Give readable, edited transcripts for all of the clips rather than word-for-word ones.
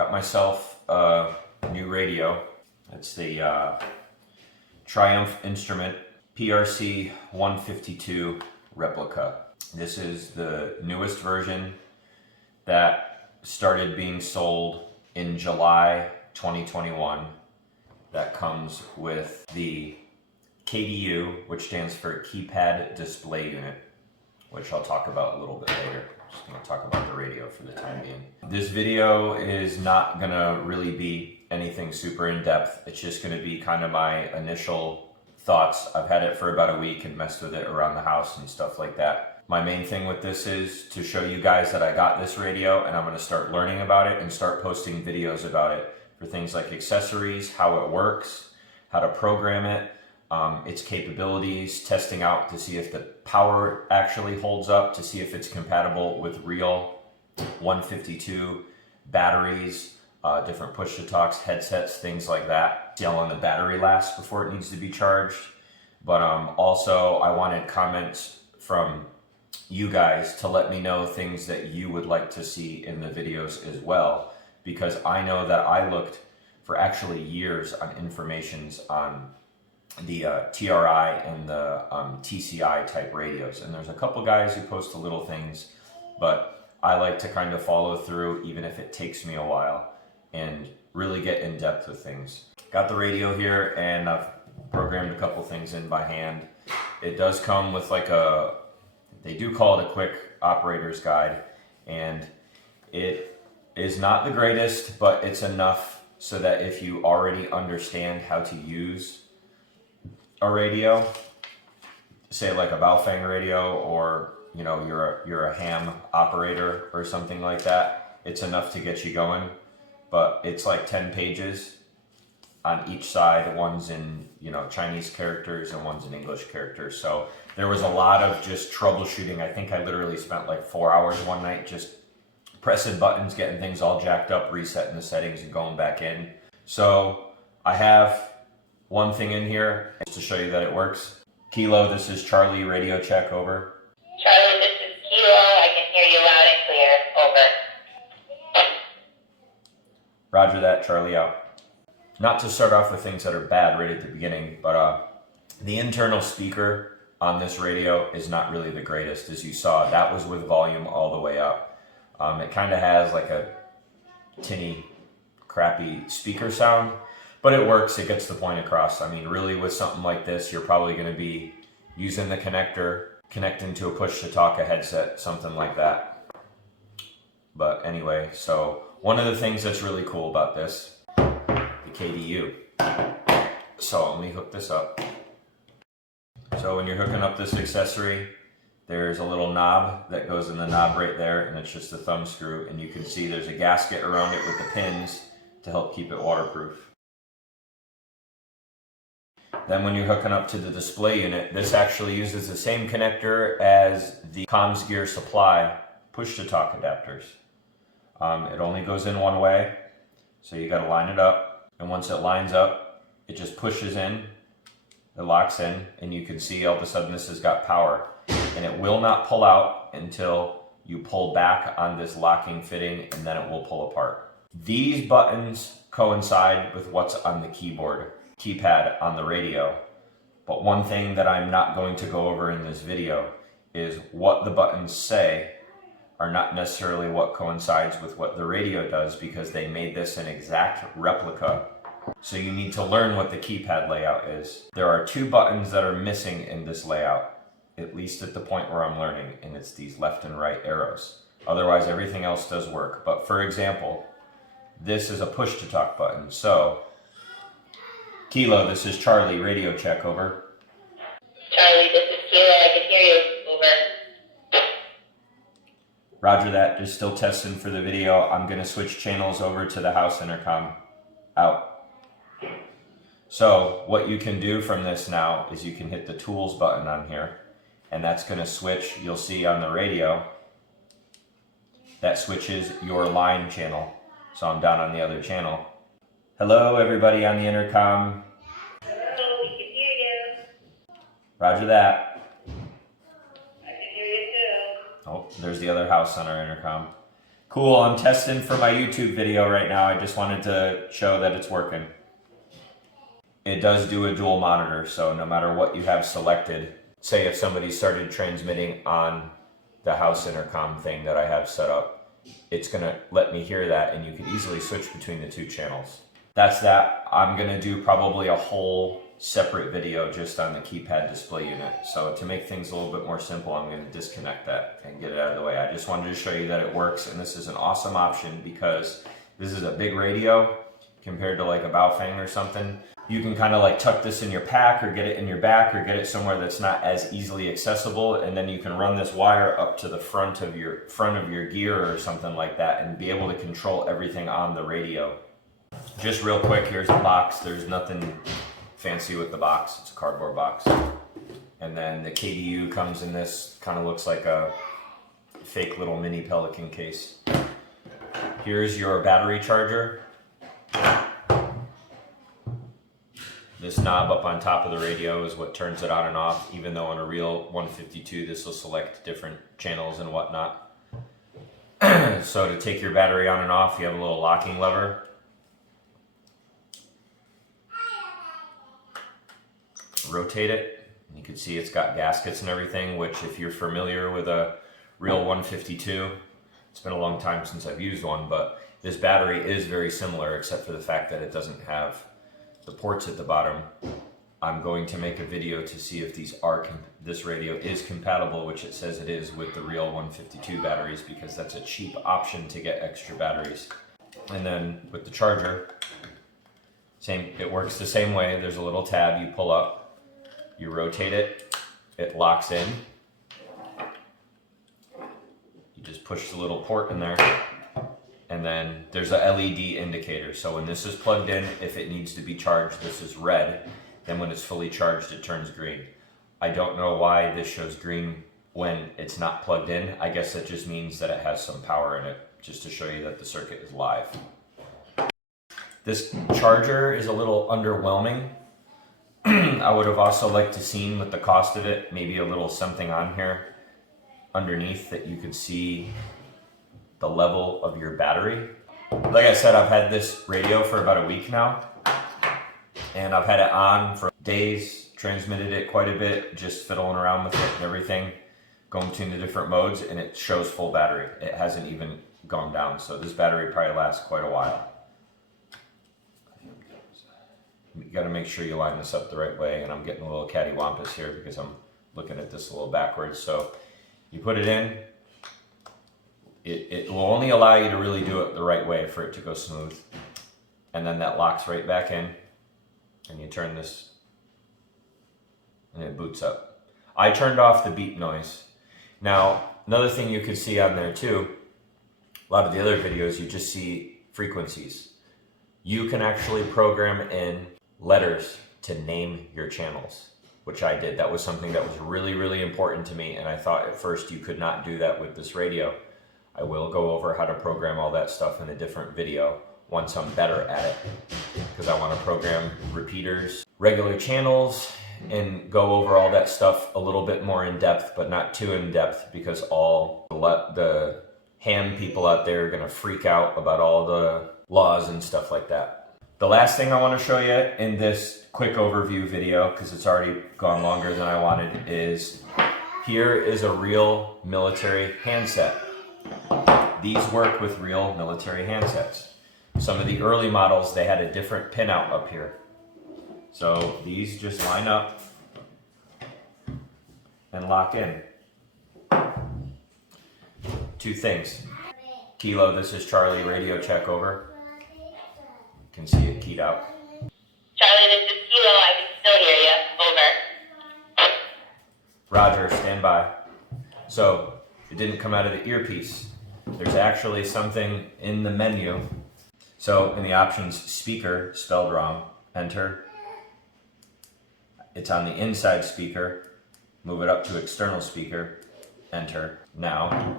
Got myself a new radio. It's the Triumph Instrument PRC 152 replica. This is the newest version that started being sold in July 2021. That comes with the KDU, which stands for Keypad Display Unit, which I'll talk about a little bit later. I'm just going to talk about the radio for the time being. This video is not going to really be anything super in-depth. It's just going to be kind of my initial thoughts. I've had it for about a week and messed with it around the house and stuff like that. My main thing with this is to show you guys that I got this radio, and I'm going to start learning about it and start posting videos about it for things like accessories, how it works, how to program it, its capabilities, testing out to see if the power actually holds up, to see if it's compatible with real 152 batteries, different push-to-talks, headsets, things like that. See how long the battery lasts before it needs to be charged. But also I wanted comments from you guys to let me know things that you would like to see in the videos as well, because I know that I looked for actually years on informations on the TRI and the TCI type radios, and there's a couple guys who post little things, but I like to kind of follow through even if it takes me a while and really get in depth with things. Got the radio here and I've programmed a couple things in by hand. It does come with like they do call it a quick operator's guide, and it is not the greatest, but it's enough so that if you already understand how to use a radio, say like a Baofeng radio, or you know you're a ham operator or something like that, it's enough to get you going. But it's like 10 pages on each side. One's in Chinese characters and one's in English characters. So there was a lot of just troubleshooting. I think I literally spent like 4 hours one night just pressing buttons, getting things all jacked up, resetting the settings and going back in. So I have one thing in here to show you that it works. Kilo, this is Charlie, radio check, over. Charlie, this is Kilo. I can hear you loud and clear. Over. Roger that, Charlie, out. Not to start off with things that are bad right at the beginning, but the internal speaker on this radio is not really the greatest. As you saw, that was with volume all the way up. It kind of has like a tinny, crappy speaker sound, but it works. It gets the point across. I mean, really with something like this, you're probably going to be using the connector, connecting to a push-to-talk, a headset, something like that. But anyway, so one of the things that's really cool about this, the KDU. So let me hook this up. So when you're hooking up this accessory, there's a little knob that goes in the knob right there, and it's just a thumb screw, and you can see there's a gasket around it with the pins to help keep it waterproof. Then when you're hooking up to the display unit, this actually uses the same connector as the comms gear supply push-to-talk adapters. It only goes in one way, so you got to line it up, and once it lines up, it just pushes in, it locks in, and you can see all of a sudden this has got power, and it will not pull out until you pull back on this locking fitting, and then it will pull apart. These buttons coincide with what's on the keypad on the radio, but one thing that I'm not going to go over in this video is what the buttons say are not necessarily what coincides with what the radio does, because they made this an exact replica. So you need to learn what the keypad layout is. There are 2 buttons that are missing in this layout, at least at the point where I'm learning, and it's these left and right arrows. Otherwise, everything else does work. But for example, this is a push-to-talk button. So, Kilo, this is Charlie, radio check, over. Charlie, this is Kilo. I can hear you. Over. Roger that, just still testing for the video. I'm going to switch channels over to the house intercom. Out. So what you can do from this now is you can hit the tools button on here, and that's going to switch. You'll see on the radio that switches your line channel. So I'm down on the other channel. Hello everybody on the intercom. Hello, we can hear you. Roger that. I can hear you too. Oh, there's the other house on our intercom. Cool, I'm testing for my YouTube video right now. I just wanted to show that it's working. It does do a dual monitor, so no matter what you have selected, say if somebody started transmitting on the house intercom thing that I have set up, it's gonna let me hear that, and you can easily switch between the two channels. That's that. I'm gonna do probably a whole separate video just on the keypad display unit. So to make things a little bit more simple, I'm gonna disconnect that and get it out of the way. I just wanted to show you that it works, and this is an awesome option because this is a big radio compared to like a Baofeng or something. You can kind of like tuck this in your pack or get it in your back or get it somewhere that's not as easily accessible, and then you can run this wire up to the front of your gear or something like that and be able to control everything on the radio. Just real quick, here's the box. There's nothing fancy with the box. It's a cardboard box. And then the KDU comes in this, kind of looks like a fake little mini Pelican case. Here's your battery charger. This knob up on top of the radio is what turns it on and off, even though on a real 152 this will select different channels and whatnot. So to take your battery on and off, you have a little locking lever. Rotate it, and you can see it's got gaskets and everything, which if you're familiar with a real 152, it's been a long time since I've used one, but this battery is very similar except for the fact that it doesn't have the ports at the bottom. I'm going to make a video to see if this radio is compatible, which it says it is, with the real 152 batteries, because that's a cheap option to get extra batteries. And then with the charger, it works the same way. There's a little tab you pull up, you rotate it, it locks in. You just push the little port in there, and then there's a LED indicator. So when this is plugged in, if it needs to be charged, this is red. Then when it's fully charged, it turns green. I don't know why this shows green when it's not plugged in. I guess that just means that it has some power in it, just to show you that the circuit is live. This charger is a little underwhelming. I would have also liked to seen with the cost of it, maybe a little something on here underneath that you could see the level of your battery. Like I said, I've had this radio for about a week now, and I've had it on for days, transmitted it quite a bit, just fiddling around with it and everything, going between the different modes, and it shows full battery. It hasn't even gone down, so this battery probably lasts quite a while. You got to make sure you line this up the right way, and I'm getting a little cattywampus here because I'm looking at this a little backwards. So you put it in, it will only allow you to really do it the right way for it to go smooth, and then that locks right back in, and you turn this and it boots up. I turned off the beep noise. Now another thing you could see on there too, a lot of the other videos you just see frequencies. You can actually program in letters to name your channels, which I did. That was something that was really, really important to me, and I thought at first you could not do that with this radio. I will go over how to program all that stuff in a different video once I'm better at it, because I want to program repeaters, regular channels, and go over all that stuff a little bit more in depth, but not too in depth, because all the ham people out there are going to freak out about all the laws and stuff like that. The last thing I want to show you in this quick overview video, because it's already gone longer than I wanted, is here is a real military handset. These work with real military handsets. Some of the early models, they had a different pinout up here. So these just line up and lock in. Two things. Kilo, this is Charlie, radio check, over. You can see it keyed out. Charlie, this is Kilo. I can still hear you. Over. Roger, stand by. So it didn't come out of the earpiece. There's actually something in the menu. So in the options, speaker, spelled wrong, enter. It's on the inside speaker. Move it up to external speaker, enter. Now.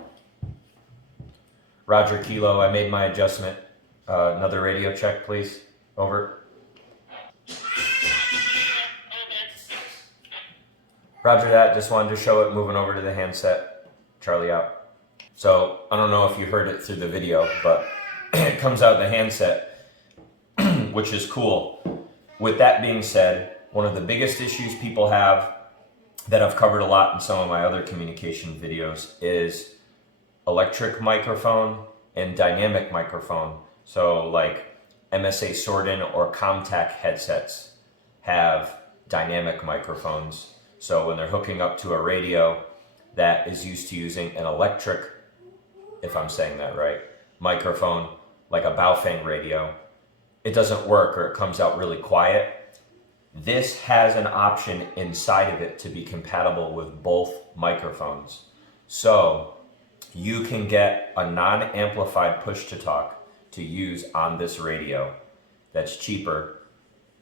Roger, Kilo, I made my adjustment. Another radio check, please. Over. Roger that, just wanted to show it moving over to the handset. Charlie out. So I don't know if you heard it through the video, but it comes out the handset, which is cool. With that being said, one of the biggest issues people have that I've covered a lot in some of my other communication videos is electric microphone and dynamic microphone. So like MSA Sordin or Comtac headsets have dynamic microphones. So when they're hooking up to a radio that is used to using an electric, if I'm saying that right, microphone, like a Baofeng radio, it doesn't work or it comes out really quiet. This has an option inside of it to be compatible with both microphones. So you can get a non-amplified push-to-talk to use on this radio that's cheaper.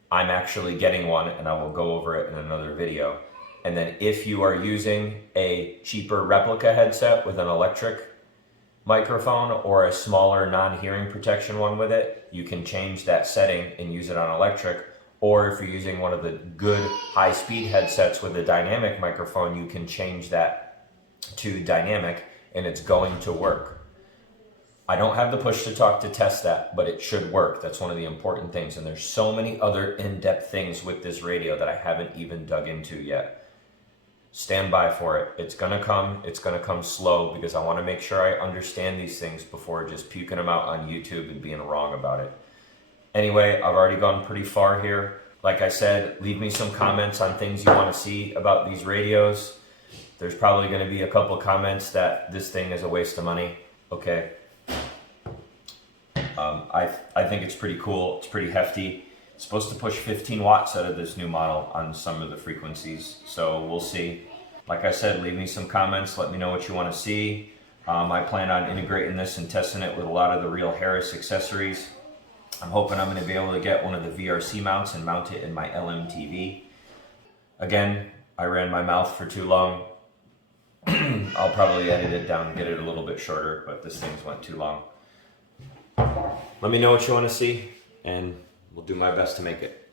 I'm actually getting one and I will go over it in another video. And then if you are using a cheaper replica headset with an electric microphone or a smaller non-hearing protection one with it, you can change that setting and use it on electric. Or if you're using one of the good high-speed headsets with a dynamic microphone, you can change that to dynamic and it's going to work. I don't have the push-to-talk to test that, but it should work. That's one of the important things. And there's so many other in-depth things with this radio that I haven't even dug into yet. Stand by for it. It's gonna come. It's gonna come slow because I want to make sure I understand these things before just puking them out on YouTube and being wrong about it. Anyway, I've already gone pretty far here. Like I said, leave me some comments on things you want to see about these radios. There's probably going to be a couple comments that this thing is a waste of money. Okay. I think it's pretty cool. It's pretty hefty. It's supposed to push 15 watts out of this new model on some of the frequencies. So we'll see. Like I said, leave me some comments. Let me know what you want to see. I plan on integrating this and testing it with a lot of the real Harris accessories. I'm hoping I'm going to be able to get one of the VRC mounts and mount it in my LMTV. Again, I ran my mouth for too long. I'll probably edit it down and get it a little bit shorter, but this thing's went too long. Let me know what you want to see, and we'll do my best to make it.